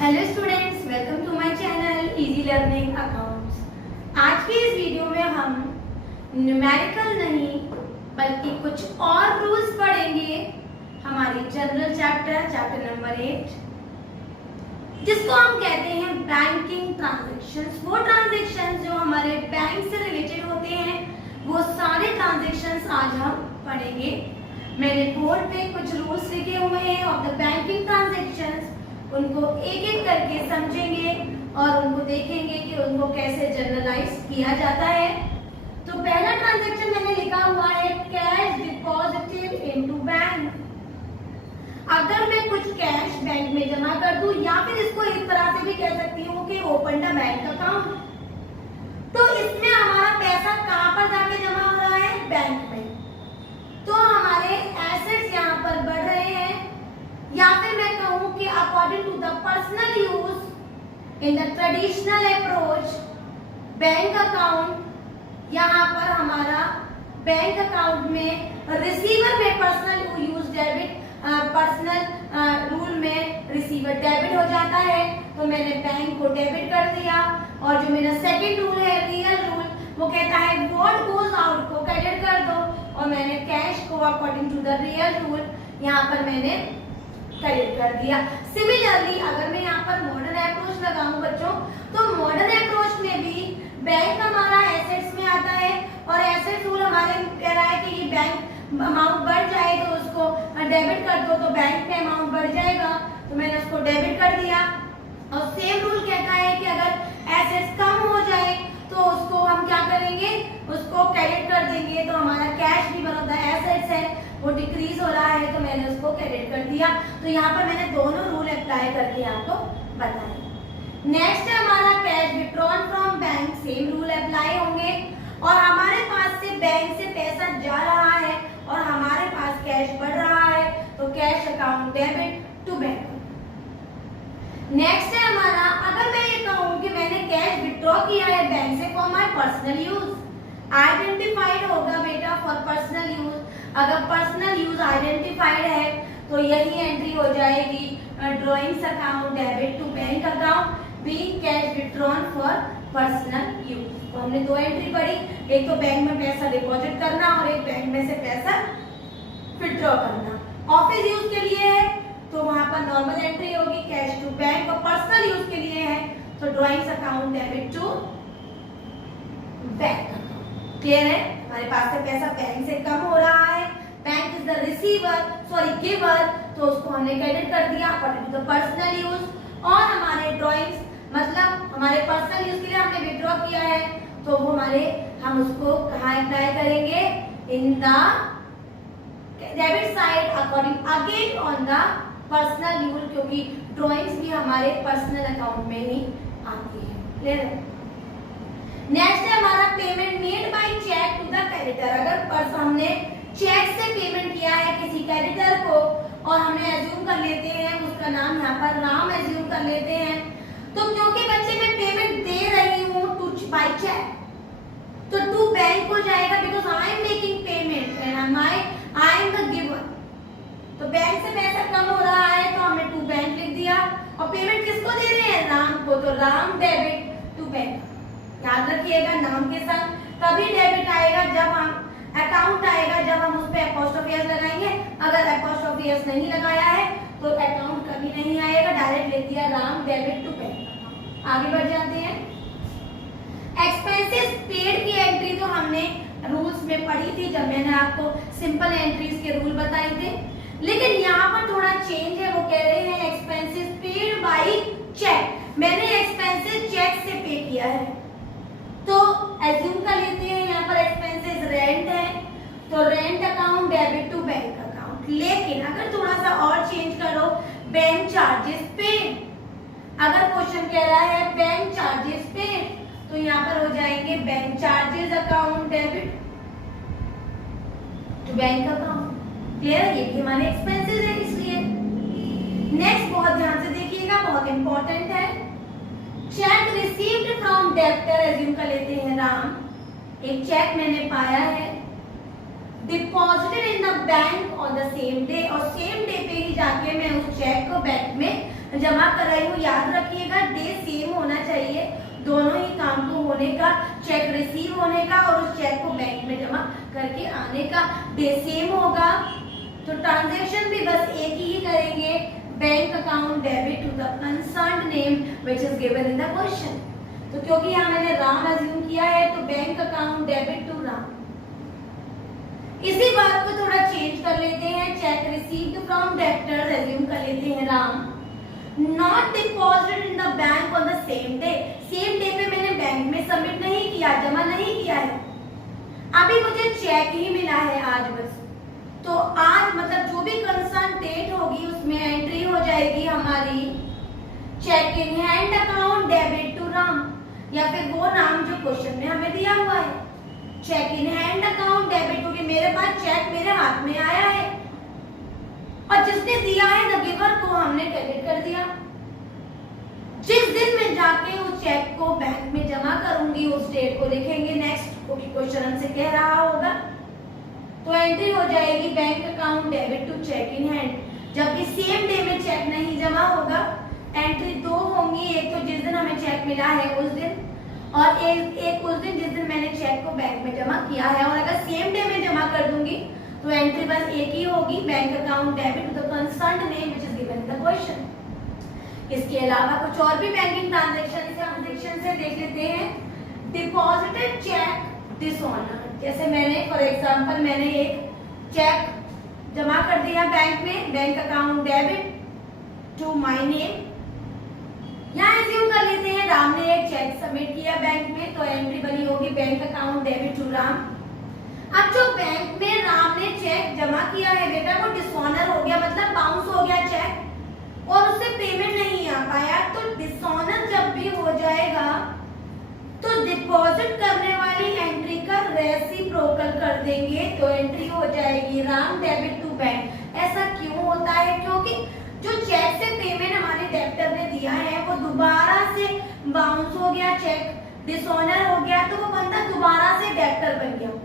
Hello students, welcome to my channel easy learning accounts. आज की इस वीडियो में हम न्यूमेरिकल नहीं बल्कि कुछ और रूल्स पढ़ेंगे हमारी जनरल चैप्टर नंबर 8, जिसको हम कहते हैं बैंकिंग ट्रांजैक्शंस। वो ट्रांजैक्शंस जो हमारे बैंक से रिलेटेड होते हैं, वो सारे ट्रांजैक्शंस आज हम पढ़ेंगे। मैंने बोर्ड पे कुछ रूल्स लिखे हुए हैं ऑफ द बैंकिंग ट्रांजैक्शंस, उनको एक एक करके समझेंगे और उनको देखेंगे कि उनको कैसे जनरलाइज किया जाता है। तो पहला ट्रांजैक्शन मैंने लिखा हुआ है कैश डिपॉजिटेड इनटू बैंक। अगर मैं कुछ कैश बैंक में जमा कर दूं, या फिर इसको इस तरह से भी कह सकती हूँ कि ओपन द बैंक अकाउंट, तो इसमें हमारा पैसा कहाँ पर जाके जमा हो रहा है? बैंक में। तो हमारे एसेट्स यहाँ पर बढ़ रहे हैं, या फिर मैं कहूँ कि according to the personal use in the traditional approach bank account, यहाँ पर हमारा बैंक अकाउंट में रिसीवर में personal use debit, personal rule में रिसीवर डेबिट हो जाता है, तो मैंने बैंक को डेबिट कर दिया। और जो मेरा सेकंड रूल है रियल रूल, वो कहता है व्हाट गोज आउट को क्रेडिट कर दो, और मैंने कैश को according to the real rule यहाँ पर मैंने क्रेडिट कर दिया। सिमिलरली अगर मैं यहाँ पर मॉडर्न अप्रोच लगाऊं बच्चों, तो मॉडर्न अप्रोच में भी बैंक हमारा एसेट्स में आता है, और एसेट रूल हमारे कह रहा है कि ये बैंक अमाउंट बढ़ जाए तो उसको डेबिट कर दो, तो बैंक में अमाउंट बढ़ जाएगा, तो मैंने उसको डेबिट कर दिया। और सेम रूल कहता है कि अगर एसेट्स कम हो जाए तो उसको हम क्या करेंगे? उसको क्रेडिट कर देंगे, तो हमारा कैश भी बनता है, एसेट्स है वो डिक्रीज हो रहा है, तो मैंने उसको क्रेडिट कर दिया। तो यहाँ पर मैंने दोनों रूल अप्लाई करके आपको बताया। नेक्स्ट है हमारा cash withdrawn from bank, same rule apply होंगे, और हमारे पास से बैंक से पैसा जा रहा है और हमारे पास कैश बढ़ रहा है, तो cash account debit to bank. Next है हमारा, अगर मैं ये कहूँ कि मैंने कैश विथड्रॉ किया है बैंक से for my personal use, identified होगा बेटा फॉर पर्सनल यूज। अगर पर्सनल यूज आइडेंटिफाइड है तो यही एंट्री हो जाएगी drawings account debit to bank account being cash withdrawn for personal use. तो हमने दो एंट्री पढ़ी, एक तो बैंक में पैसा डिपॉजिट करना और एक बैंक में से पैसा विथड्रॉ करना। ऑफिस यूज के लिए है तो वहां पर नॉर्मल एंट्री होगी कैश टू बैंक, और पर्सनल यूज के लिए है तो drawings account debit to bank. Clear है? हमारे पास से पैसा बैंक से कम हो रहा है, bank is the receiver giver, तो उसको हमने क्रेडिट कर दिया according to the personal use. और हमारे ड्रॉइंग्स मतलब हमारे पर्सनल यूज के लिए हमने विथड्रॉ किया है, तो वो हम उसको कहाँ अप्लाई करेंगे? In the debit side according again on the personal use, क्योंकि ड्रॉइंग्स भी हमारे पर्सनल अकाउंट में ही आती है। क्लियर है? नेक्स्ट है हमारा payment made by cheque to the creditor. अगर हमने चेक से पेमेंट किया है किसी क्रेडिटर को, और हमने एज्यूम कर लेते हैं उसका नाम यहाँ पर राम एज्यूम कर लेते हैं, तो क्योंकि बच्चे मैं पेमेंट दे रही हूँ टू बाय चेक, तो टू बैंक हो जाएगा, because I am making payment and I am the giver. तो बैंक से पैसा कम हो रहा है तो हमने टू बैंक लिख दिया, और पेमेंट किसको दे रहे हैं? राम को, तो राम डेबिट टू बैंक। याद रखिएगा नाम के संग तभी डेबिट आएगा जब हम अकाउंट आएगा, जब हम उस पे अपॉस्ट्रोफी एस लगाएंगे। अगर अपॉस्ट्रोफी एस नहीं लगाया है तो अकाउंट कभी नहीं आएगा, डायरेक्ट लिख दिया राम डेबिट टू बैंक। आगे बढ़ जाते हैं। एक्सपेंसेस पेड की एंट्री तो हमने रूल्स में पढ़ी थी जब मैंने आपको सिंपल एंट्रीज के रूल बताए थे, लेकिन यहाँ पर थोड़ा चेंज है। वो कह रहे हैं एक्सपेंसेस पेड बाय चेक। मैंने एक्सपेंसेस चेक से पे किया है, तो एज्यूम कर लेते हैं यहाँ पर एक्सपेंसेस रेंट है, तो rent account debit to bank account. लेकिन अगर थोड़ा सा और चेंज करो, बैंक चार्जेस पेड, अगर क्वेश्चन कह रहा है बैंक चार्जेस पेड, तो यहाँ पर हो जाएंगे bank charges account debit to bank account. Clear है? ये भी हमारे एक्सपेंसेस है इसलिए। नेक्स्ट बहुत ध्यान से देखिएगा, बहुत इंपॉर्टेंट है। Check received from debtor, assume कर लेते हैं राम, एक चेक मैंने पाया है, deposited in the bank on the same day, और सेम डे पे ही जाके मैं उस चेक को बैंक में जमा कर रही हूँ, याद रखिएगा डे सेम होना चाहिए दोनों ही काम को होने का, चेक रिसीव होने का और उस चेक को बैंक में जमा करके आने का डे सेम होगा। तो ट्रांजैक्शन भी बस एक ही करेंगे, bank account debit to the concerned name which is given in the question. तो क्योंकि यहाँ मैंने राम अज्यूम किया है तो bank account debit to Ram. इसी बात को थोड़ा चेंज कर लेते हैं, cheque received from debtor assume कर लेते हैं Ram, not deposited in the bank on the same day. Same day पे मैंने बैंक में सबमिट नहीं किया, जमा नहीं किया है, अभी मुझे चेक ही मिला है आज बस। तो आज मतलब जो भी कंसर्न डेट होगी उसमें एंट्री हो जाएगी हमारी cheque in hand account debit to Ram, या फिर वो नाम जो क्वेश्चन में हमें दिया हुआ है, cheque in hand account debit, क्योंकि मेरे पास चेक मेरे हाथ में आया है और जिसने दिया है द गिवर को हमने क्रेडिट कर दिया। जिस दिन मैं जाके उस चेक को बैंक में जमा करूंगी उस डेट को लिखेंगे नेक्स्ट, क्योंकि क्वेश्चन हमसे कह रहा होगा। तो एंट्री हो जाएगी bank account debit to cheque in hand, जबकि सेम डे में चेक नहीं जमा होगा। एंट्री दो होंगी, एक तो जिस दिन हमें चेक मिला है उस दिन, और एक उस दिन जिस दिन मैंने चेक को बैंक में जमा किया है। और अगर सेम डे में जमा कर दूंगी तो एंट्री बस एक ही होगी, bank account debit to the concerned name which is given in the question. इसके अलावा कुछ और भी बैंकिंग ट्रांजैक्शन से देख लेते हैं। डिपॉजिटेड चेक डिसऑनर्ड, जैसे मैंने फॉर एग्जांपल मैंने एक चेक जमा कर दिया बैंक में, bank account debit to my name. यहाँ एज्यूम कर लेते हैं राम ने एक चेक सबमिट किया बैंक में, तो एंट्री बनी होगी bank account debit to Ram. अब जो बैंक में राम ने चेक जमा किया है बेटा वो डिसऑनर हो गया, मतलब बाउंस हो गया चेक और उससे पेमेंट नहीं आ पाया। तो डिसऑनर जब भी हो जाएगा तो डिपॉजिट करने वाली एंट्री का रेसिप्रोकल कर देंगे, तो एंट्री हो जाएगी राम डेबिट टू बैंक। ऐसा क्यों होता है? क्योंकि जो चेक से पेमेंट हमारे डेबिटर ने दिया है वो दोबारा से बाउंस हो गया, चेक डिसऑनर हो गया, तो वो बंदा दोबारा से डेबिटर बन गया।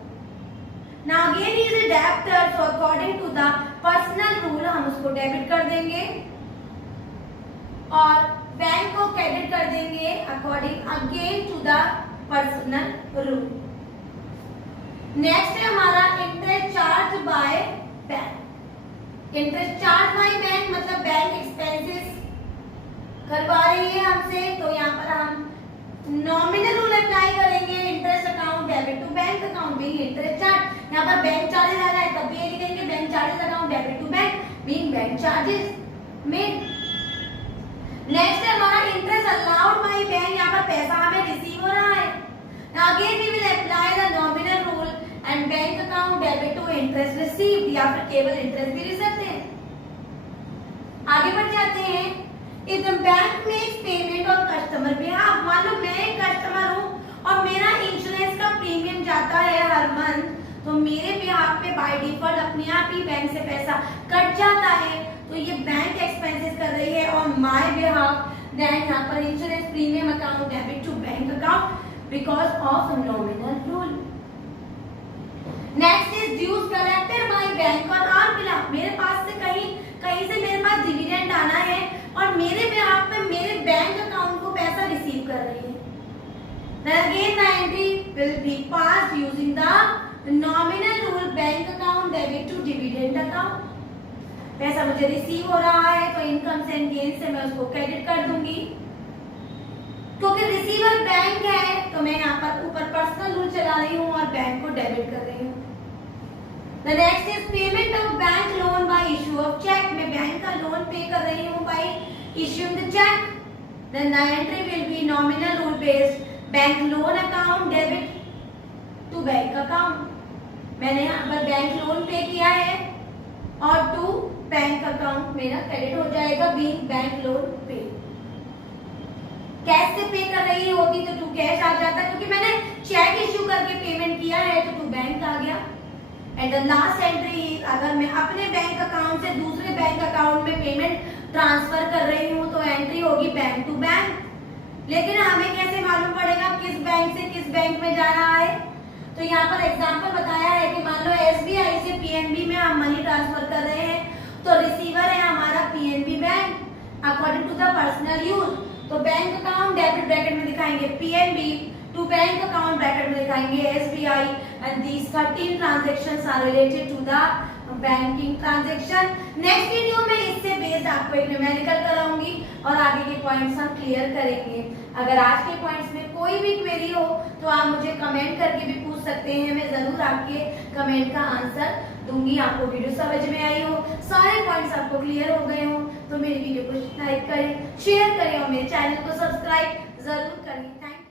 Now again he is a debtor, so according to the personal rule हम उसको डेबिट कर देंगे और बैंक को क्रेडिट कर देंगे according again to the personal rule. Next है हमारा interest charge by bank. Interest charge by bank मतलब बैंक एक्सपेंसेस करवा रही है हमसे, तो यहाँ पर हम नॉमिनल रूल अप्लाई करेंगे, interest account debit to bank account being interest charge. यहाँ पर बैंक चार्जेस आ रहा है तब भी ये लिखेंगे bank charges account debit to bank being bank charges made. Next है हमारा इंटरेस्ट अलाउड बाय बैंक, यहाँ पर पैसा हमें रिसीव हो रहा है, again we will apply the nominal rule and bank account debit to interest received, या फिर केवल इंटरेस्ट भी लिख सकते हैं। आगे बढ़ जाते हैं। If the bank makes payment on customer behalf, मान लो मैं एक कस्टमर हूँ और मेरा इंश्योरेंस का प्रीमियम जाता है हर मंथ, तो मेरे बिहाफ पे बाय डिफॉल्ट अपने आप ही बैंक से पैसा कट जाता है, तो ये बैंक एक्सपेंसेस कर रही है ऑन माय बिहाफ। देन यहाँ पर insurance premium account debit to bank account because of nominal rule. Next is dues collected by bank on our behalf, मेरे पास से कहीं से मेरे पास डिविडेंड आना है और मेरे बिहाफ पे मेरे बैंक अकाउंट को पैसा रिसीव कर रही है। Then again the entry will be passed using the nominal rule bank account debit to dividend account. पैसा मुझे रिसीव हो रहा है तो इनकम से एंड गेन से मैं उसको क्रेडिट कर दूंगी, क्योंकि रिसीवर बैंक है तो मैं यहाँ पर ऊपर पर्सनल रूल चला रही हूँ और बैंक को डेबिट कर रही हूँ। The next is payment of bank loan by issue of check, मैं बैंक का लोन पे कर रही हूँ by issuing the check. Then the entry will be nominal rule based bank loan account debit to bank account, मैंने यहाँ पर bank loan pay किया है और टू बैंक अकाउंट मेरा क्रेडिट हो जाएगा being bank loan pay. Cash से पे कर रही होती तो टू कैश आ जाता, क्योंकि मैंने चेक इश्यू करके पेमेंट किया है तो टू बैंक आ गया। And the last entry is अगर मैं अपने बैंक अकाउंट से दूसरे बैंक अकाउंट में पेमेंट ट्रांसफर कर रही हूँ तो एंट्री होगी बैंक टू बैंक। लेकिन हमें कैसे मालूम पड़ेगा किस बैंक से किस बैंक में जा रहा है? तो यहाँ पर एग्जांपल बताया है कि मान लो एसबीआई से पीएनबी में हम मनी ट्रांसफर कर रहे हैं तो रिसीवर है हमारा PNB bank, according to the personal use. तो बैंक अकाउंट डेबिट ब्रैकेट में दिखाएंगे PNB, to bank account bracket में दिखाएंगे SBI, and these 13 transactions are related to the banking transaction. Next video में इससे बेस्ड आपको एक न्यूमेरिकल कराऊंगी और आगे के पॉइंट्स हम क्लियर करेंगे। अगर आज के पॉइंट्स में कोई भी क्वेरी हो तो आप मुझे कमेंट करके भी पूछ सकते हैं, मैं जरूर आपके कमेंट का आंसर दूंगी। आपको वीडियो समझ में आई हो, सारे पॉइंट्स आपको क्लियर हो गए हो तो मेरी वीडियो को लाइक करें, शेयर करें और मेरे चैनल को सब्सक्राइब जरूर करें। Thank you.